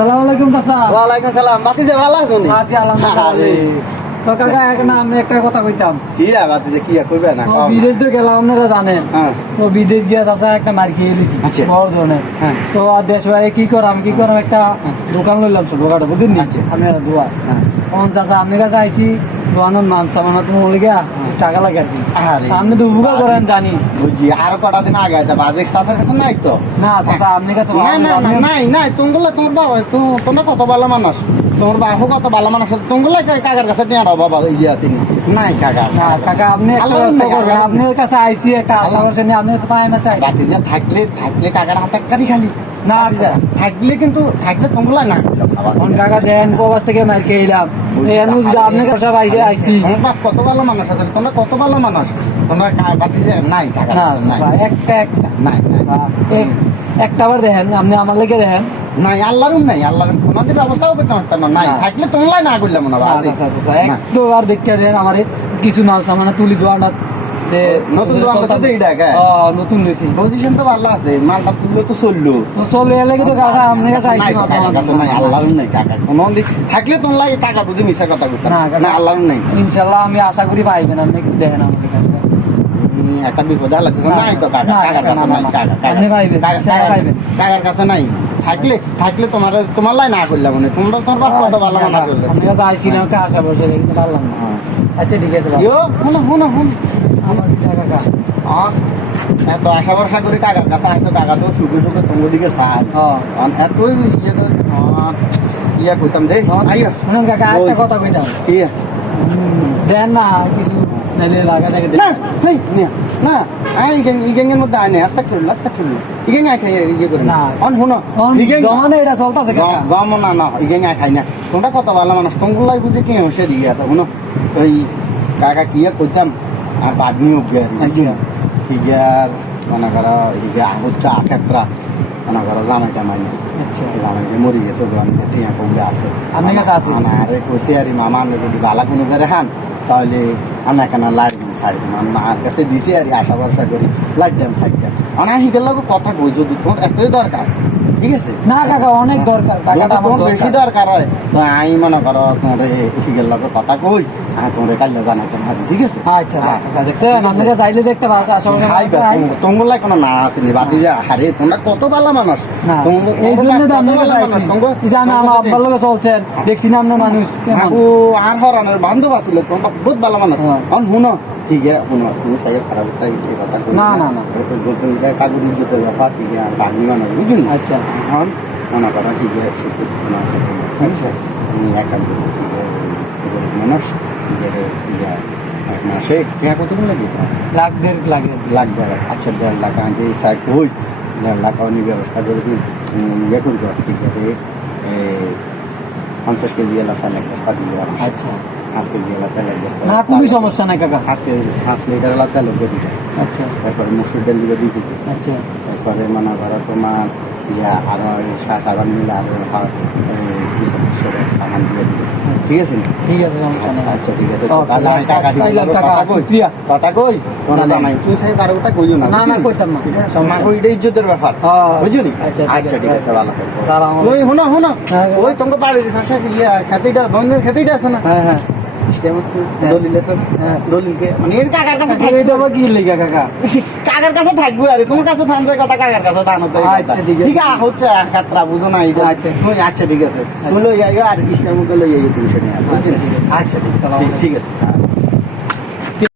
আসসালামু আলাইকুম চাচা। ওয়ালাইকুম সালাম। বাতিজা ভালো আছেন? আছি আলহামদুলিল্লাহ। তো কাকা আমি একটা কথা কইতাম। কি বাতিজা কি কইবে না? তো বিদেশ তো গেলাম, আপনারা জানেন। তো বিদেশ গিয়া চাচা একটা মার খেয়ে দিছি বড় ধরনের। তো আর দেশ কি করাম একটা দোকান লইলাম ছোটখাটো, বুঝলেন নি? আপনারা দোয়া চাচা আপনার কাছে আইসি দোকানের মান সামানা তো মলিগা টাকা লাগে আর কি। আপনি তো উপকার করেন জানি, বুঝি। আর কটা দিন আগে বাজে চাচার কাছে নাই তো? না চাচা আপনার কাছে নাই তোমার বাবা তোমরা কত ভালো মানুষ, তোমার বাবু কত ভালো মানুষ আছে, তোমার কাকার কাছে নিয়ে আরো বাবা ইয়ে আসেনি নাই কাকা। না কাকা আপনি একটা ব্যবস্থা করবেন, আপনার কাছে আইসি একটা আশা করছেন, আপনার কাছে পাই মাসে আইসি। বাতিজা থাকলে কাকার হাতে কারি খালি না থাকলে কিন্তু থাকলে তোমরা না কাকা দেন প্রবাস থেকে মার খেয়ে এলাম, আপনার কাছে আইসি। তোমার বাপ কত ভালো মানুষ আছে, তোমরা কত ভালো মানুষ, তোমরা বাতিজা নাই কাকা একটা নাই একটা বার দেখেন, আপনি আমার লেগে দেখেন। নাই আল্লাহর তোমাদের ব্যবস্থাও করতে পারতাম না। নাই থাকলে তোমরাই না করলাম না। একটু আর দেখতে দেন আমার কিছু মাল সামানা তুলি দোয়াটা নতুন লইছি, পজিশন তো ভালো আছে, মালটা তুললে তো চললো তো চলে এলে কিন্তু কাকা আপনার কাছে নাই আল্লাহর নাই কাকা কোনো থাকলে তোমরা টাকা বুঝে মিশা কথা বলতে না আল্লাহর নাই। ইনশাল্লাহ আমি আশা করি পাইবেন, আপনি একটু দেখেন আমাদের কাছে। একটা বিপদ লাগতেছে নাই তো কাকা, কাকার কাছে নাই কাকার কাছে নাই। থাকলে তোমার লাই না করলাম মানে তোমরা তোমার বাপ কত ভালো মানা করলে আপনার কাছে আইছিলাম আশা বসে কিন্তু পারলাম না। আচ্ছা ঠিক আছে এত আশা ভরসা করে কাকার কাছে আইসো, কাকা তো সুখে সুখে তোমার দিকে চাই এতই ইয়ে করতাম দে কাকা একটা কথা কইতাম দেন না কিছু ইগেঙ্গের মধ্যে আয় নাই আস্তা করলো ইগেঙ্গ আয় খাই ইয়ে করে না এটা চলতেছে জম না ইগেঙ্গ আয় খাই না। তোমরা কত ভালো মানুষ, তোমগুলাই বুঝে কি হসে দিয়ে আছে শুনো। ওই কাকা কি করতাম আর বাদনি হিগার মনে করো হিগা আগুচ্ছা আখেত্রা মনে করো জামাইটা মাইনে জামাইটা মরি গেছে টিয়া কমলে আছে আরে কইছে আর মামা যদি বালা কোনো করে খান তাহলে আনা কেন লাইট দিন সাইড মার কাছে দিছি আর আশা ভরসা করি লাইট দাম সাইডটা আনা হিগের লোক কথা কই যদি তোমার এতই দরকার ঠিক আছে না কাকা অনেক দরকার, টাকাটা তোমার বেশি দরকার হয় তো আমি মনে করো তোমার হিগের লোক কথা কই তোমার কাল্লা জানাতে হবে ঠিক আছে। আচ্ছা দেখছেন আপনাকে চাইলে যে একটা তোমগুলাই কোনো না আসেনি বাদি যা হারে তোমরা কত ভালো মানুষ, এই জন্য আমার আব্বার লোকে চলছেন দেখছি না আপনার মানুষ আর হরানের বান্ধব আছিল তোমরা বহুত ভালো মানুষ। শুনো ঠিক আছে শুনো তুমি সাইকেল খারাপ কথা না কাগজ ইজ্জতের ব্যাপার ঠিক আছে বাগনি মানুষ বুঝলি। আচ্ছা এখন মনে করো ঠিক আছে আচ্ছা তুমি একান্ত মানুষ এক মাসে টাকা কতক্ষণ লাগে? লাখ দেড় আচ্ছা 1.5 লাখ আনতে সাইড হই 1.5 লাখ আমি ব্যবস্থা করে দিই ইয়ে করবো ঠিক আছে 50 কেজি এলা চাল এক বস্তা দিল। আচ্ছা 5 কেজি এলা তেল এক বস্তা না কোনো সমস্যা নাই কাকা 5 লিটার এলা তেল দিয়ে দিবে। আচ্ছা তারপরে মসুর ডাল দিবে 2 কেজি। আচ্ছা তারপরে মনে করো তোমার আরো সাবান মিলে আরো সামান দিয়ে দিবে ঠিক আছে সমস্যা নাই। আচ্ছা ঠিক আছে কথা কই কোনো জানাই তুই সাহেব আর ওটা কইও না কইতাম না এটা ইজ্জতের ব্যাপার বুঝলি। আচ্ছা ঠিক আছে ভালো ওই শোনো ওই তোমাকে বাড়ির ভাষা খেতেটা বন্ধের খেতেটা আছে না কাকার কাছে থাকবো আর তোমার কাছে থানছে কথা কাকার কাছে থান ঠিক আছে বুঝো না আচ্ছা ঠিক আছে লই যাই আর কৃষ্ণের মুখে লই যাই আচ্ছা ঠিক আছে।